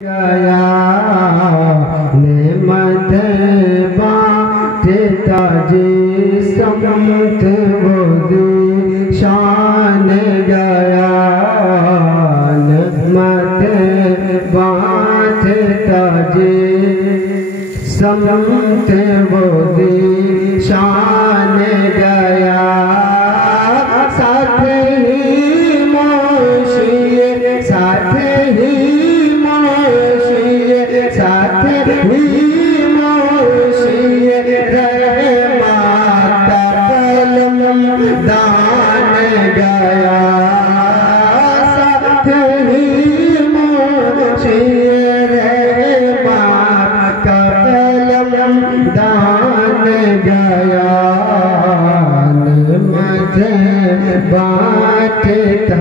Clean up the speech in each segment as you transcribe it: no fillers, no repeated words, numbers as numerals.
गया नेमत बांटता जिसमत वो शान गया नेमत बांटता जिसमत वो शान गया साथ ही मोशिए साथ ही दान गया साथ ही मोशिए का कलम दान गया मुझे बांटता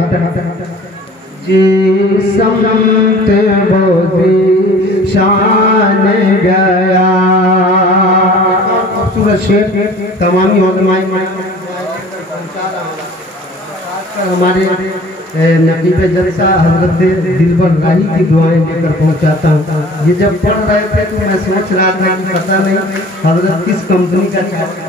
जिसमत वो शान गया। खूबसूरत शेर तमामी हमारे नबी पे जलसा हजरत दिलबर राही की दुआएं लेकर पहुंचाता हूँ। ये जब पढ़ रहे थे तो मैं सोच रहा था कि पता नहीं हजरत किस कंपनी का चाहते हैं।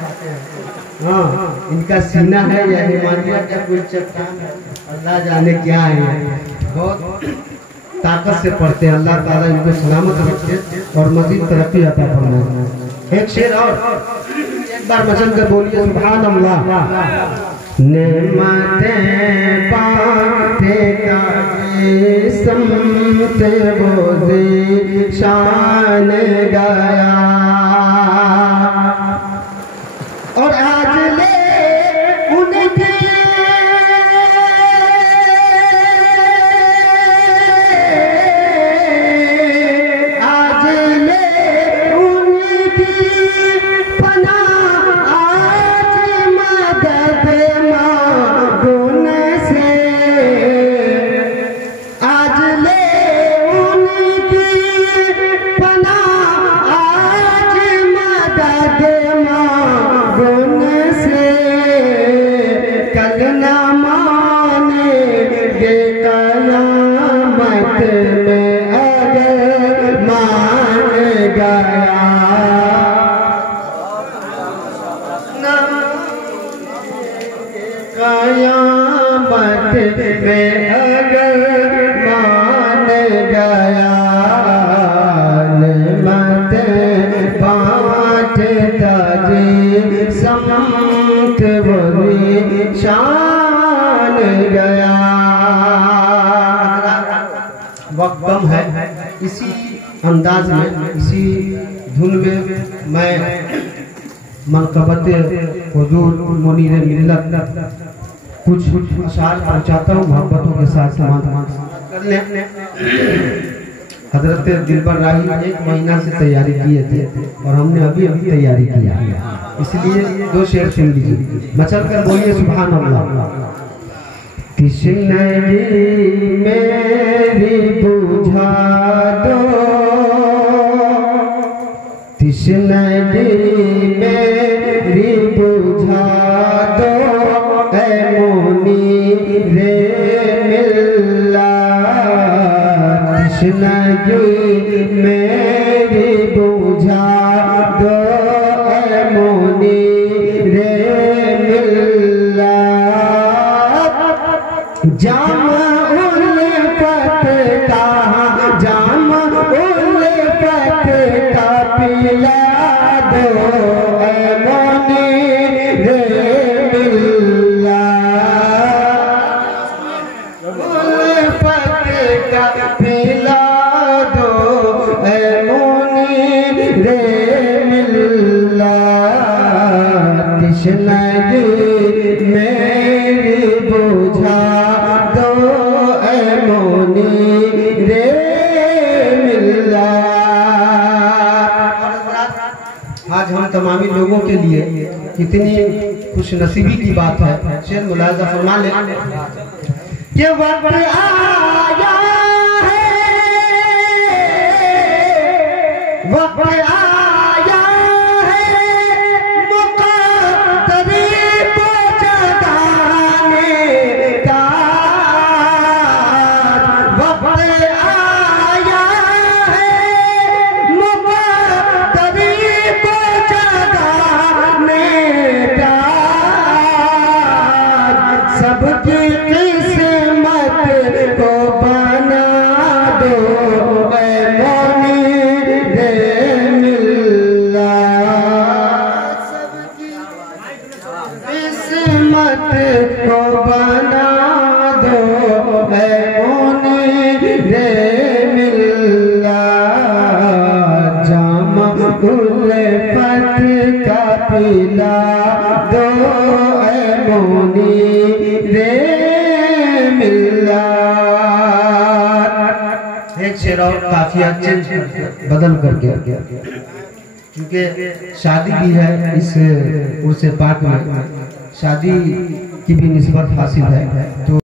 हाँ, इनका सीना है या हिमालय का कोई चट्टान है, अल्लाह जाने क्या है। बहुत ताकत से पढ़ते हैं। अल्लाह ताला इनको सलामत रखे और मजीद तरक्की अता फरमाए। एक शेर और एक बार मचल कर बोलिए सुभान अल्लाह। नेमतें बांटेगा जिसमत वो शान गया और आज ले उनके कयामत में अगर मान गया नेमत बांटता जिसमत वो शान गया। वक्त कम है, इसी अंदाज में इसी धुन में मैं मनकबत हुजूर मुनीर मिल्लत कुछ अशार पहुँचाता हूँ मोहब्बतों के साथ समाधान कर ले। हजरत दिलबर राही 1 महीना से तैयारी किए थे और हमने अभी तैयारी किया, इसलिए 2 शेर सुन लीजिए। मचल कर बोलिए सुभान अल्लाह। तिश्नगी मेरी बुझा दो, तिश्नगी मेरी बुझा दो मुनीरे मिल्लत, तिश्नगी मेरी बुझा दो मुनीरे मिल्लत। जाम उल्फत का जाम उल्फत का पिला दो मुनीरे पिला दो मुनीरे मिल्लत, तिश्नगी मेरी बुझा दो मुनीरे मिल्लत। आज हम तमामी लोगों के लिए कितनी खुशनसीबी की बात है। शेर मुलाजा फरमा ले। ये वक्त आया है, वक्त आया है मुक़द्दरी को जगाने का, वक्त आया पिला दो ऐ मुनीरे मिल्लत। एक शेर और काफिया चेंज बदल करके, क्योंकि शादी भी है इस उर्स पाक में, शादी की भी निस्बत हासिल है। तो